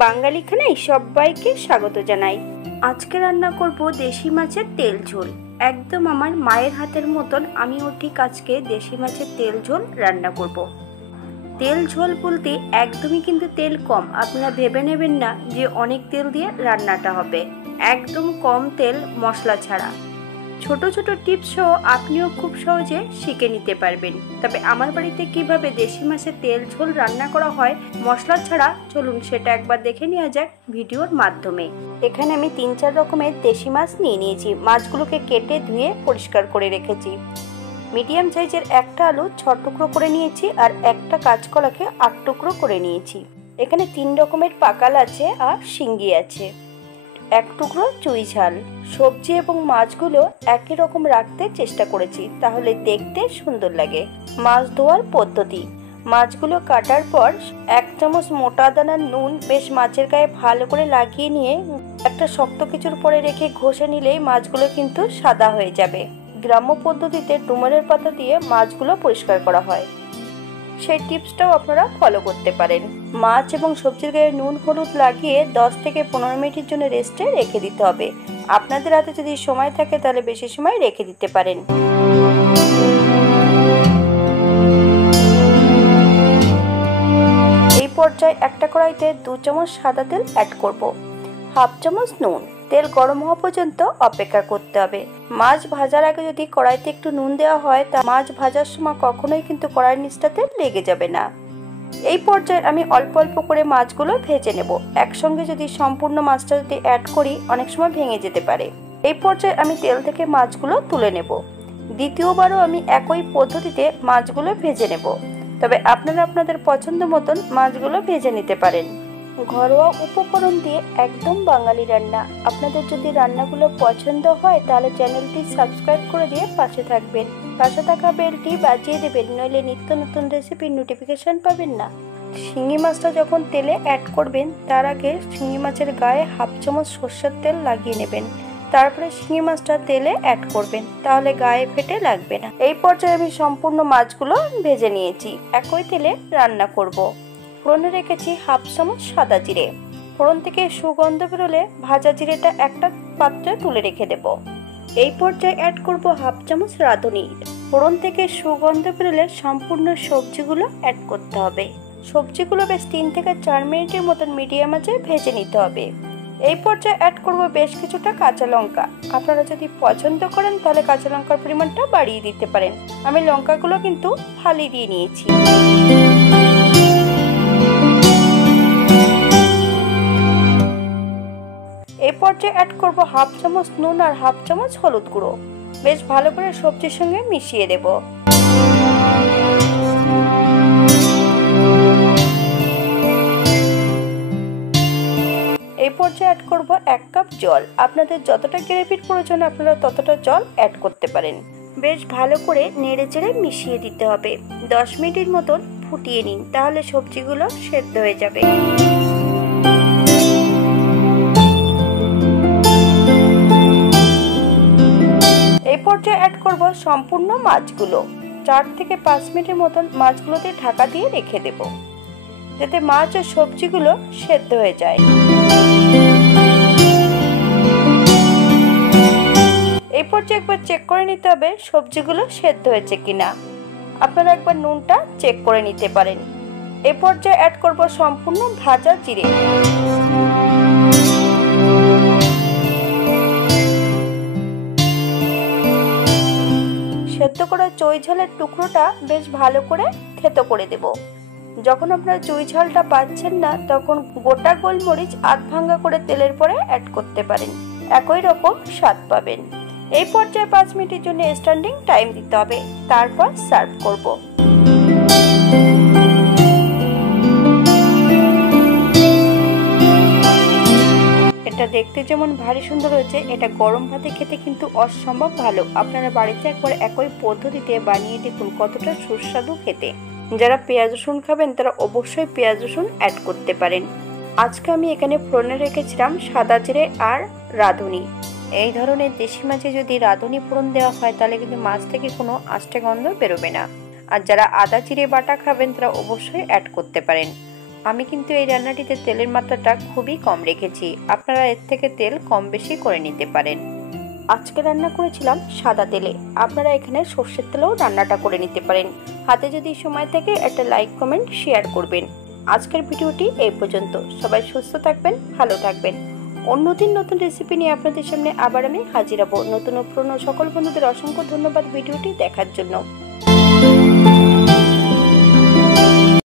বাঙালি খানায় সবাইকে স্বাগত জানাই। আজকে রান্না করব দেশি মাছের তেল ঝোল। একদম আমার মায়ের হাতের মতন আমিও ঠিক আজকে দেশি মাছের তেল ঝোল রান্না করব। তেল ঝোল বলতে একদমই কিন্তু তেল কম, আপনারা ভেবে নেবেন না যে অনেক তেল দিয়ে রান্নাটা হবে। একদম কম তেল, মশলা ছাড়া। ছোট ছোট টিপস সহ আপনিও খুব সহজে শিখে নিতে পারবেন। তবে আমার বাড়িতে কিভাবে দেশি মাছের তেল ঝোল রান্না করা হয় মশলা ছাড়া, চলুন সেটা একবার দেখে নেওয়া যাক ভিডিওর মাধ্যমে। এখানে আমি 3-4 রকমের দেশি মাছ নিয়ে নিয়েছি। মাছগুলোকে কেটে ধুয়ে পরিষ্কার করে রেখেছি। মিডিয়াম সাইজের একটা আলু 6 টুকরো করে নিয়েছি আর একটা কাঁচকলাকে 8 টুকরো করে নিয়েছি। এখানে 3 রকমের পাকাল আছে আর শিঙ্গি আছে। 1 টুকরো চুই ঝাল। সবজি এবং মাছগুলো একই রকম রাখতে চেষ্টা করেছি, তাহলে দেখতে সুন্দর লাগে। মাছ ধোয়ার পদ্ধতি: মাছগুলো কাটার পর 1 চামচ মোটা দানার নুন বেশ মাছের গায়ে ভালো করে লাগিয়ে নিয়ে একটা শক্ত কিছুর পরে রেখে ঘষে নিলেই মাছগুলো কিন্তু সাদা হয়ে যাবে। গ্রাম্য পদ্ধতিতে ডুমুরের পাতা দিয়ে মাছগুলো পরিষ্কার করা হয়, সেই টিপসটাও আপনারা ফলো করতে পারেন। মাছ এবং সবজির গায়ে নুন হলুদ লাগিয়ে 10 থেকে 15 মিনিটের জন্য রেস্টে রেখে দিতে হবে। আপনাদের হাতে যদি সময় থাকে তাহলে বেশি সময় রেখে দিতে পারেন। এই পর্যায়ে একটা কড়াইতে 2 চামচ সাদা তেল অ্যাড করব, 1/2 চামচ নুন। তেল গরম হওয়া পর্যন্ত অপেক্ষা করতে হবে। মাছ ভাজার আগে যদি কড়াইতে একটু নুন দেওয়া হয় তা মাছ ভাজার সময় কখনোই কিন্তু কড়াইয়ের নিচটাতে লেগে যাবে না। এই পর্যায়ে আমি অল্প অল্প করে মাছগুলো ভেজে নেব। একসঙ্গে যদি সম্পূর্ণ মাছটা যদি অ্যাড করি অনেক সময় ভেঙে যেতে পারে। এই পর্যায়ে আমি তেল থেকে মাছগুলো তুলে নেব। দ্বিতীয়বারও আমি একই পদ্ধতিতে মাছগুলো ভেজে নেব, তবে আপনারা আপনাদের পছন্দ মতন মাছগুলো ভেজে নিতে পারেন। ঘরোয়া উপকরণ দিয়ে একদম বাঙালি রান্না। আপনাদের যদি রান্নাগুলো পছন্দ হয় তাহলে চ্যানেলটি সাবস্ক্রাইব করে দিয়ে পাশে থাকবেন। পাশে থাকা বেলটি বাজিয়ে দেবেন, নইলে নিত্য নতুন রেসিপির নোটিফিকেশন পাবেন না। শিঙি মাছটা যখন তেলে অ্যাড করবেন তার আগে শিঙি মাছের গায়ে 1/2 চামচ সরষের তেল লাগিয়ে নেবেন। তারপরে শিঙি মাছটা তেলে অ্যাড করবেন, তাহলে গায়ে ফেটে লাগবে না। এই পর্যায়ে আমি সম্পূর্ণ মাছগুলো ভেজে নিয়েছি। একই তেলে রান্না করব। ফোড়নে রেখেছি 1/2 চামচ সাদা জিরে। ফোড়ন থেকে সুগন্ধ বেরোলে ভাজা জিরেটা একটা পাত্রে তুলে রেখে দেব। এই পর্যায়ে অ্যাড করব 1/2 চামচ রাঁধুনি। ফোড়ন থেকে সুগন্ধ বেরোলে সম্পূর্ণ সবজিগুলো অ্যাড করতে হবে। সবজিগুলো বেশ 3 থেকে 4 মিনিটের মতন মিডিয়াম আঁচে ভেজে নিতে হবে। এই পর্যায়ে অ্যাড করব বেশ কিছুটা কাঁচা লঙ্কা। আপনারা যদি পছন্দ করেন তাহলে কাঁচা লঙ্কার পরিমাণটা বাড়িয়ে দিতে পারেন। আমি লঙ্কাগুলো কিন্তু ফালি দিয়ে নিয়েছি। এই পর্যায়ে অ্যাড করব 1/2 চামচ নুন আর 1/2 চামচ হলুদ গুঁড়ো। বেশ ভালো করে সবজির সঙ্গে মিশিয়ে দেব। এই পর্যায়ে অ্যাড করব 1 কাপ জল। আপনাদের যতটা গ্রেভির প্রয়োজন আপনারা ততটা জল অ্যাড করতে পারেন। বেশ ভালো করে নেড়েচেড়ে মিশিয়ে দিতে হবে। 10 মিনিটের মতন ফুটিয়ে নিন, তাহলে সবজিগুলো সেদ্ধ হয়ে যাবে। এই পর্যায়ে অ্যাড করব সম্পূর্ণ মাছগুলো। 4 থেকে 5 মিনিটের মতন মাছগুলোতে ঢাকা দিয়ে রেখে দেব, যাতে মাছ ও সবজিগুলো সেদ্ধ হয়ে যায়। এই পর্যায়ে একবার চেক করে নিতে হবে সবজিগুলো সেদ্ধ হয়েছে কিনা। আপনারা একবার নুনটা চেক করে নিতে পারেন। এই পর্যায়ে অ্যাড করব সম্পূর্ণ ভাজা জিরে। সেদ্ধ করা চুই ঝালের টুকরোটা বেশ ভালো করে থেতো করে দেব। যখন আপনারা চুই ঝালটা পাচ্ছেন না তখন গোটা গোলমরিচ আধ ভাঙা করে তেলের পরে অ্যাড করতে পারেন, একই রকম স্বাদ পাবেন। এই পর্যায়ে 5 মিনিটের জন্য স্ট্যান্ডিং টাইম দিতে হবে, তারপর সার্ভ করব। এটা দেখতে যেমন ভারী সুন্দর হয়েছে, এটা গরম ভাতে খেতে কিন্তু অসম্ভব ভালো। আপনারা বাড়িতে একবার একই পদ্ধতিতে বানিয়ে দেখুন, কতটা সুস্বাদু খেতে। যারা পেঁয়াজ রসুন খাবেন তারা অবশ্যই পেঁয়াজ রসুন অ্যাড করতে পারেন। আজকে আমি এখানে ফোড়নে রেখেছিলাম সাদা জিরে আর রাঁধুনি। এই ধরনের দেশি মাছে যদি রাঁধুনি ফোড়ন দেওয়া হয় তাহলে কিন্তু মাছ থেকে কোনো আষ্টে গন্ধ বেরোবে না। আর যারা আদা জিরে বাটা খাবেন তারা অবশ্যই অ্যাড করতে পারেন। আমি কিন্তু এই রান্নাটিতে তেলের মাত্রাটা খুবই কম রেখেছি, আপনারা এর থেকে তেল কম বেশি করে নিতে পারেন। আজকে রান্না করেছিলাম সাদা তেলে, আপনারা এখানে সর্ষের তেলেও রান্নাটা করে নিতে পারেন। হাতে যদি সময় থাকে একটা লাইক কমেন্ট শেয়ার করবেন। আজকের ভিডিওটি এই পর্যন্ত। সবাই সুস্থ থাকবেন, ভালো থাকবেন। অন্যদিন নতুন রেসিপি নিয়ে আপনাদের সামনে আবার আমি হাজির হব। নতুন ও পুরনো সকল বন্ধুদের অসংখ্য ধন্যবাদ ভিডিওটি দেখার জন্য।